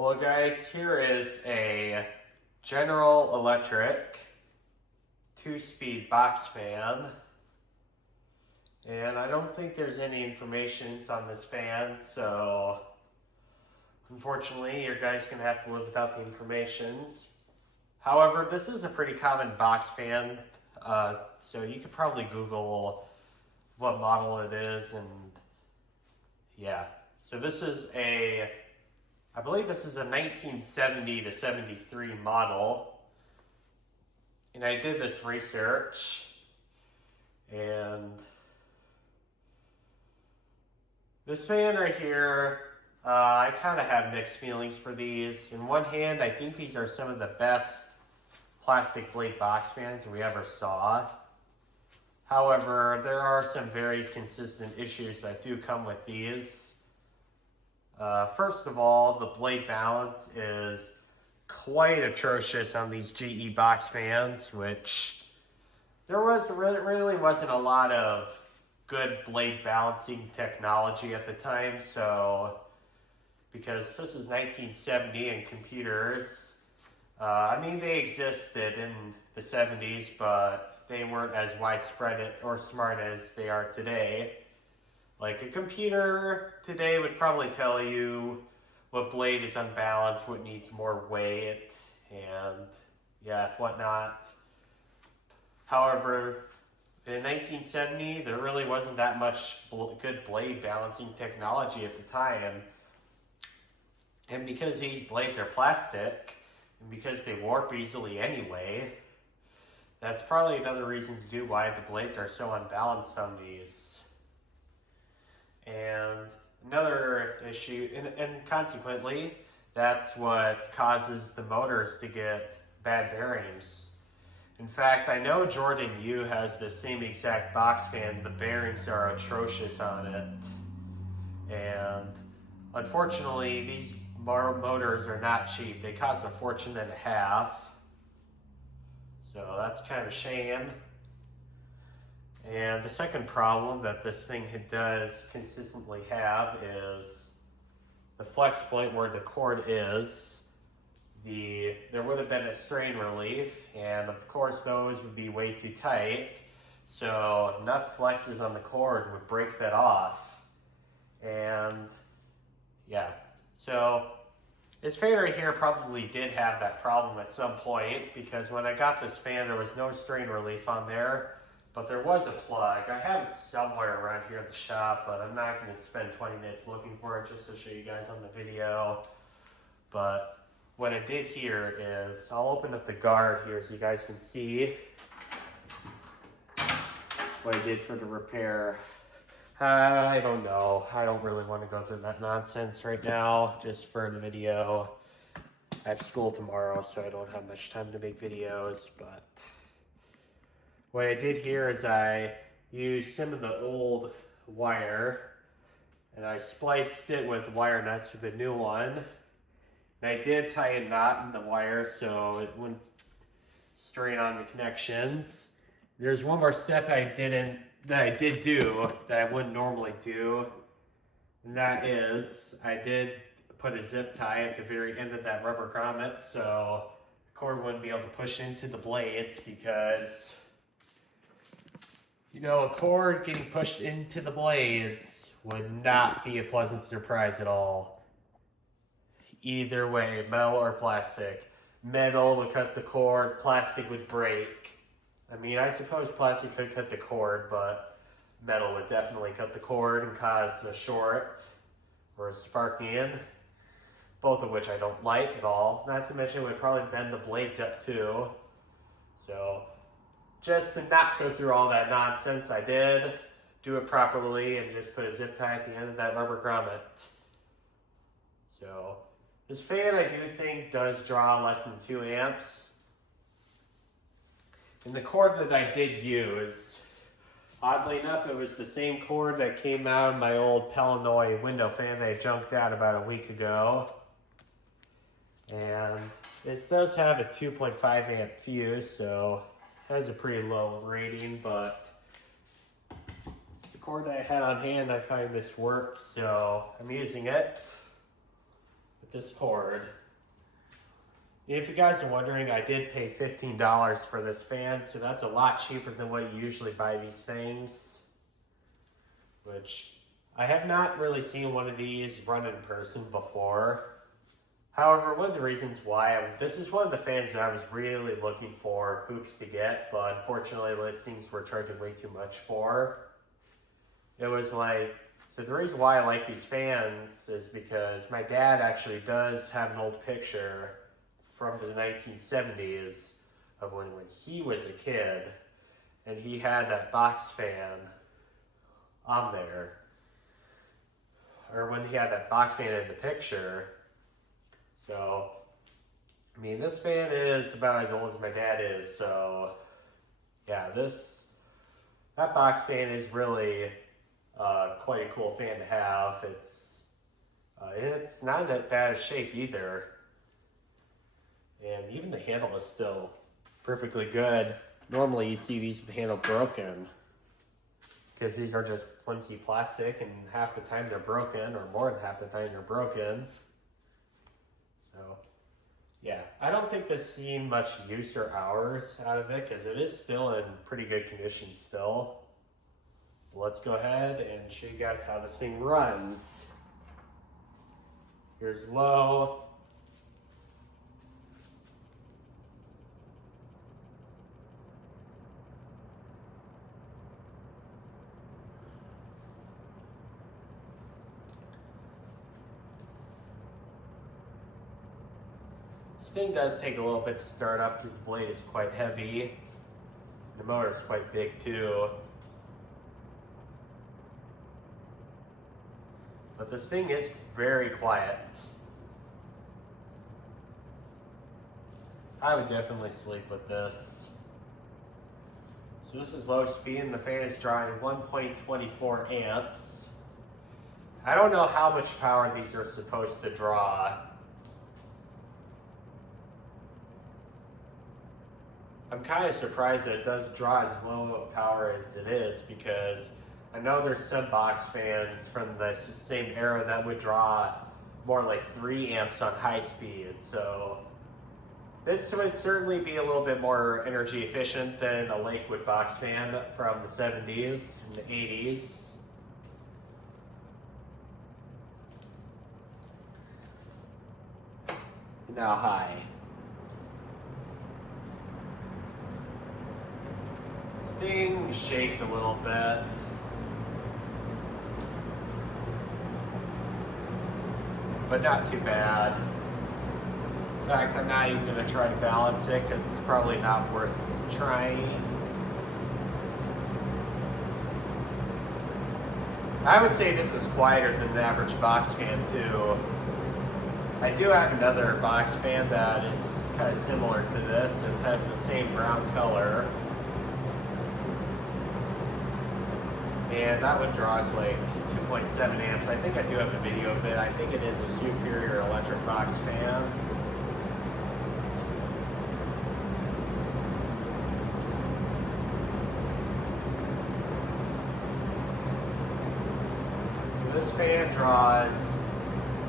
Hello guys, here is a General Electric 2-speed box fan, and I don't think there's any information on this fan, so unfortunately you guys are going to have to live without the informations. However, this is a pretty common box fan, so you could probably Google what model it is, and yeah. So this is I believe this is a 1970 to 73 model, and I did this research, and this fan right here, I kind of have mixed feelings for these. In one hand, I think these are some of the best plastic blade box fans we ever saw. However, there are some very consistent issues that do come with these. First of all, the blade balance is quite atrocious on these GE box fans, which there really wasn't a lot of good blade balancing technology at the time. So, because this is 1970 and computers, I mean, they existed in the 70s, but they weren't as widespread or smart as they are today. Like, a computer today would probably tell you what blade is unbalanced, what needs more weight, and yeah, whatnot. However, in 1970, there really wasn't that much good blade balancing technology at the time. And because these blades are plastic, and because they warp easily anyway, that's probably another reason to do why the blades are so unbalanced on these. And another issue, and consequently, that's what causes the motors to get bad bearings. In fact, I know Jordan U has the same exact box fan. The bearings are atrocious on it. And unfortunately, these motors are not cheap. They cost a fortune and a half. So that's kind of a shame. And the second problem that this thing does consistently have is the flex point where the cord is. There would have been a strain relief, and of course those would be way too tight. So enough flexes on the cord would break that off. And yeah, so this fan right here probably did have that problem at some point, because when I got this fan, there was no strain relief on there. But there was a plug. I have it somewhere around here at the shop, but I'm not going to spend 20 minutes looking for it just to show you guys on the video. But what I did here is, I'll open up the guard here so you guys can see what I did for the repair. I don't know. I don't really want to go through that nonsense right now, just for the video. I have school tomorrow, so I don't have much time to make videos, but what I did here is I used some of the old wire, and I spliced it with wire nuts with the new one. And I did tie a knot in the wire so it wouldn't strain on the connections. There's one more step I did do that I wouldn't normally do, and that is I did put a zip tie at the very end of that rubber grommet so the cord wouldn't be able to push into the blades, because you know, a cord getting pushed into the blades would not be a pleasant surprise at all. Either way, metal or plastic. Metal would cut the cord, plastic would break. I mean, I suppose plastic could cut the cord, but metal would definitely cut the cord and cause a short or a sparking, both of which I don't like at all. Not to mention it would probably bend the blades up too. So, just to not go through all that nonsense, I did do it properly and just put a zip tie at the end of that rubber grommet. So, this fan I do think does draw less than 2 amps. And the cord that I did use, oddly enough, it was the same cord that came out of my old Pelinoy window fan that I junked out about a week ago. And this does have a 2.5 amp fuse, so has a pretty low rating, but the cord I had on hand, I find this works, so I'm using it. with this cord. And if you guys are wondering, I did pay $15 for this fan, so that's a lot cheaper than what you usually buy these things. Which, I have not really seen one of these run in person before. However, one of the reasons why, this is one of the fans that I was really looking for hoops to get, but unfortunately listings were charging way too much for. It was like, so the reason why I like these fans is because my dad actually does have an old picture from the 1970s of when he was a kid, and he had that box fan on there. Or when he had that box fan in the picture. So, I mean, this fan is about as old as my dad is, so yeah, that box fan is really quite a cool fan to have. It's not in that bad a shape either, and even the handle is still perfectly good. Normally, you see these with the handle broken because these are just flimsy plastic, and half the time they're broken, or more than half the time they're broken. So, yeah, I don't think this seen much use or hours out of it because it is still in pretty good condition still. Let's go ahead and show you guys how this thing runs. Here's low. This thing does take a little bit to start up because the blade is quite heavy. The motor is quite big too. But this thing is very quiet. I would definitely sleep with this. So this is low speed and the fan is drawing 1.24 amps. I don't know how much power these are supposed to draw. I'm kind of surprised that it does draw as low of power as it is, because I know there's some box fans from the same era that would draw more like 3 amps on high speed. So this would certainly be a little bit more energy efficient than a Lakewood box fan from the 70s and the 80s. Now high. This thing shakes a little bit. But not too bad. In fact, I'm not even going to try to balance it because it's probably not worth trying. I would say this is quieter than the average box fan too. I do have another box fan that is kind of similar to this. It has the same brown color. And that one draws like 2.7 amps. I think I do have a video of it. I think it is a Superior electric box fan. So this fan draws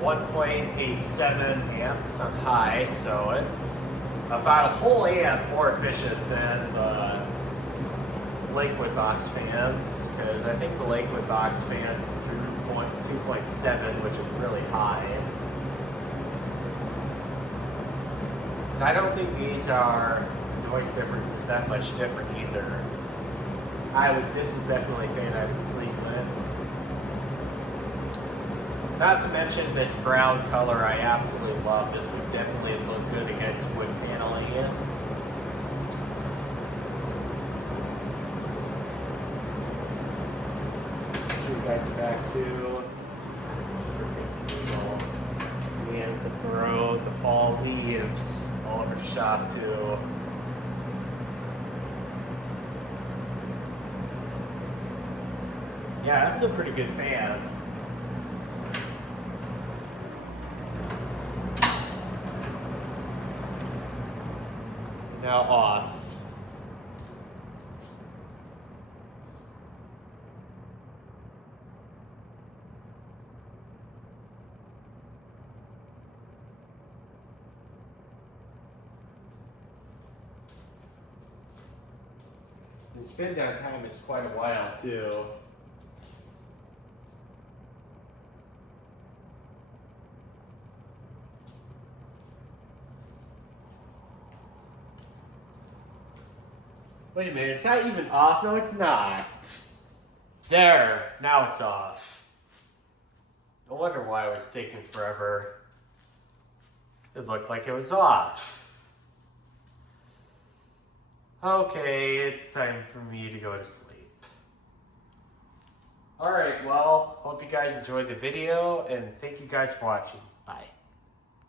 1.87 amps on high, so it's about a whole amp more efficient than the Lakewood box fans, because I think the Lakewood box fans drew 2.7, which is really high. And I don't think these are, the noise difference is that much different either. This is definitely a fan I would sleep with. Not to mention this brown color I absolutely love. This would definitely look good against wood paneling. Guys back to and to throw the fall leaves all over the shop too. Yeah, that's a pretty good fan. Now off. The spin down time is quite a while too. Wait a minute, it's not even off? No, it's not. There, now it's off. No wonder why it was taking forever. It looked like it was off. Okay, it's time for me to go to sleep. Alright, well, hope you guys enjoyed the video, and thank you guys for watching.